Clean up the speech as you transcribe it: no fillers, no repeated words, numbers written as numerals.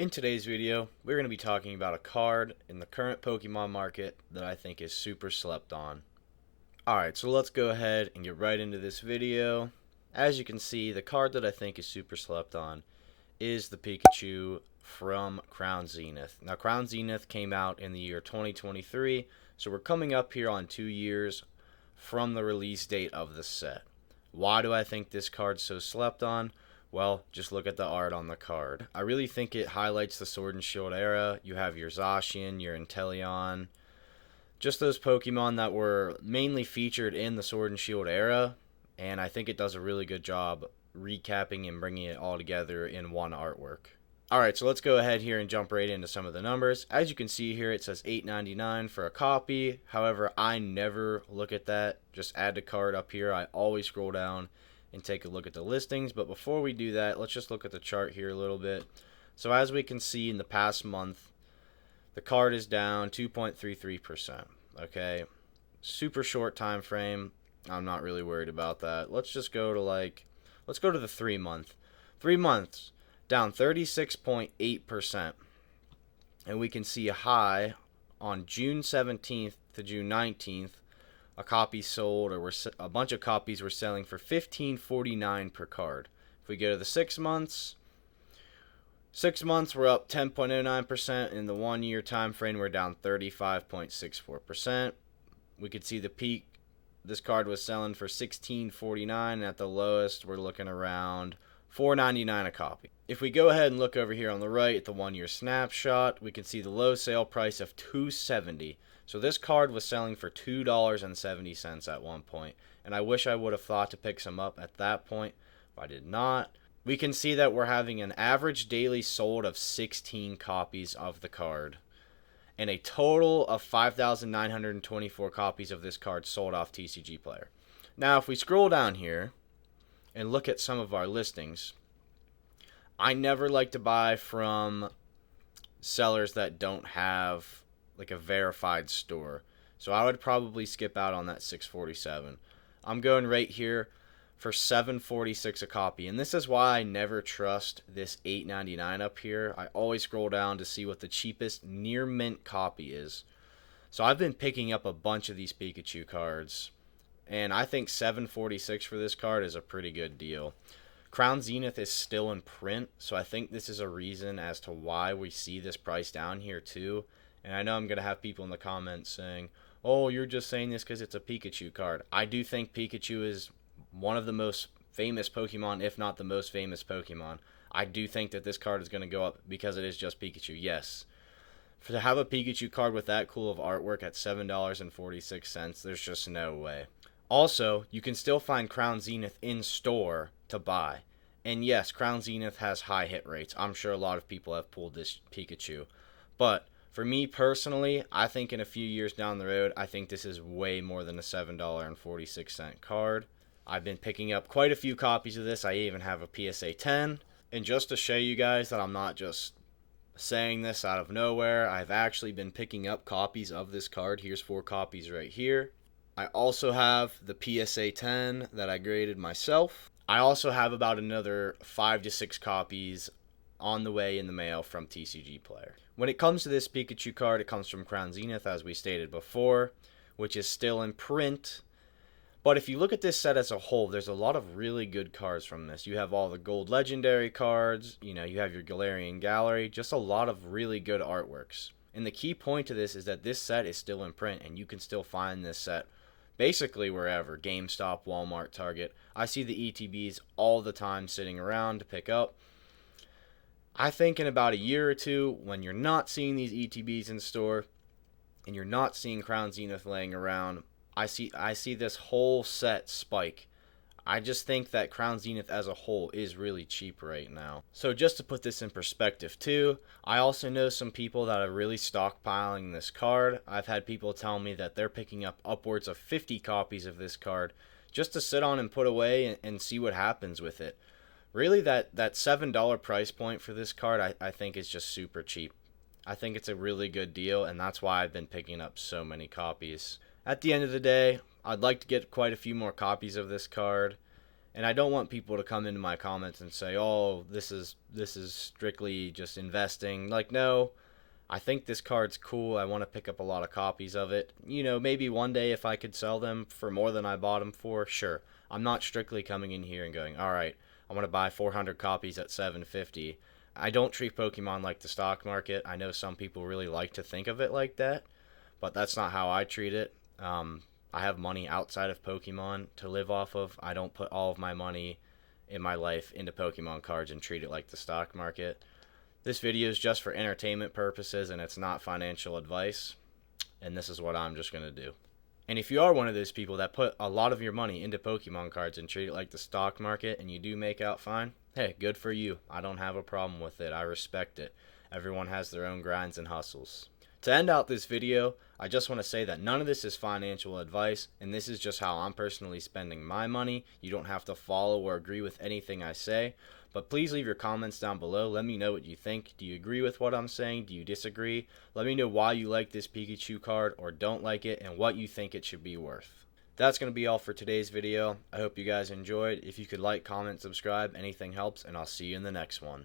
In today's video, we're going to be talking about a card in the current Pokemon market that I think is super slept on. Alright, so let's go ahead and get right into this video. As you can see, the card that I think is super slept on is the Pikachu from Crown Zenith. Now, Crown Zenith came out in the year 2023, so we're coming up here on 2 years from the release date of the set. Why do I think this card's so slept on? Well, just look at the art on the card. I really think it highlights the Sword and Shield era. You have your Zacian, your Inteleon, just those Pokemon that were mainly featured in the Sword and Shield era, and I think it does a really good job recapping and bringing it all together in one artwork. Alright, so let's go ahead here and jump right into some of the numbers. As you can see here, it says $8.99 for a copy. However, I never look at that. Just add to cart up here. I always scroll down and take a look at the listings. But before we do that, let's just look at the chart here a little bit. So as we can see in the past month, the card is down 2.33%. Okay, super short time frame. I'm not really worried about that. Let's just go to the 3 month. 3 months down 36.8%. And we can see a high on June 17th to June 19th. A copy sold, or a bunch of copies were selling for $15.49 per card. If we go to the 6 months, 6 months we're up 10.09%. In the 1 year time frame, we're down 35.64%. We could see the peak. This card was selling for $16.49, and at the lowest, we're looking around $4.99 a copy. If we go ahead and look over here on the right at the 1 year snapshot, we can see the low sale price of $2.70. So this card was selling for $2.70 at one point, and I wish I would have thought to pick some up at that point, but I did not. We can see that we're having an average daily sold of 16 copies of the card, and a total of 5,924 copies of this card sold off TCG Player. Now, if we scroll down here and look at some of our listings, I never like to buy from sellers that don't have like a verified store, so I would probably skip out on that 647. I'm going right here for $7.46 a copy, and this is why I never trust this $8.99 up here. I always scroll down to see what the cheapest near mint copy is. So I've been picking up a bunch of these Pikachu cards, and I think $7.46 for this card is a pretty good deal. Crown Zenith is still in print, so I think this is a reason as to why we see this price down here too. And I know I'm going to have people in the comments saying, oh, you're just saying this because it's a Pikachu card. I do think Pikachu is one of the most famous Pokemon, if not the most famous Pokemon. I do think that this card is going to go up because it is just Pikachu, yes. To have a Pikachu card with that cool of artwork at $7.46, there's just no way. Also, you can still find Crown Zenith in store to buy. And yes, Crown Zenith has high hit rates. I'm sure a lot of people have pulled this Pikachu. But for me personally, I think in a few years down the road, I think this is way more than a $7.46 card. I've been picking up quite a few copies of this. I even have a PSA 10. And just to show you guys that I'm not just saying this out of nowhere, I've actually been picking up copies of this card. Here's 4 copies right here. I also have the PSA 10 that I graded myself. I also have about another 5 to 6 copies on the way in the mail from TCG Player. When it comes to this Pikachu card, it comes from Crown Zenith, as we stated before, which is still in print. But if you look at this set as a whole, there's a lot of really good cards from this. You have all the gold legendary cards, you have your Galarian Gallery, just a lot of really good artworks. And the key point to this is that this set is still in print, and you can still find this set basically wherever. GameStop, Walmart, Target. I see the ETBs all the time sitting around to pick up. I think in about a year or two, when you're not seeing these ETBs in store and you're not seeing Crown Zenith laying around, I see this whole set spike. I just think that Crown Zenith as a whole is really cheap right now. So just to put this in perspective too, I also know some people that are really stockpiling this card. I've had people tell me that they're picking up upwards of 50 copies of this card just to sit on and put away and see what happens with it. Really, that $7 price point for this card, I think is just super cheap. I think it's a really good deal, and that's why I've been picking up so many copies. At the end of the day, I'd like to get quite a few more copies of this card, And I don't want people to come into my comments and say, "Oh, this is strictly just investing." Like, no, I think this card's cool. I want to pick up a lot of copies of it. You know, maybe one day if I could sell them for more than I bought them for, sure. I'm not strictly coming in here and going, "All right, I want to buy 400 copies at 750." I don't treat Pokemon like the stock market. I know some people really like to think of it like that, but that's not how I treat it. I have money outside of Pokemon to live off of. I don't put all of my money in my life into Pokemon cards and treat it like the stock market. This video is just for entertainment purposes and it's not financial advice. And this is what I'm just going to do. And if you are one of those people that put a lot of your money into Pokemon cards and treat it like the stock market and you do make out fine, hey, good for you. I don't have a problem with it. I respect it. Everyone has their own grinds and hustles. To end out this video, I just want to say that none of this is financial advice, and this is just how I'm personally spending my money. You don't have to follow or agree with anything I say, but please leave your comments down below. Let me know what you think. Do you agree with what I'm saying? Do you disagree? Let me know why you like this Pikachu card or don't like it and what you think it should be worth. That's going to be all for today's video. I hope you guys enjoyed. If you could like, comment, subscribe, anything helps, and I'll see you in the next one.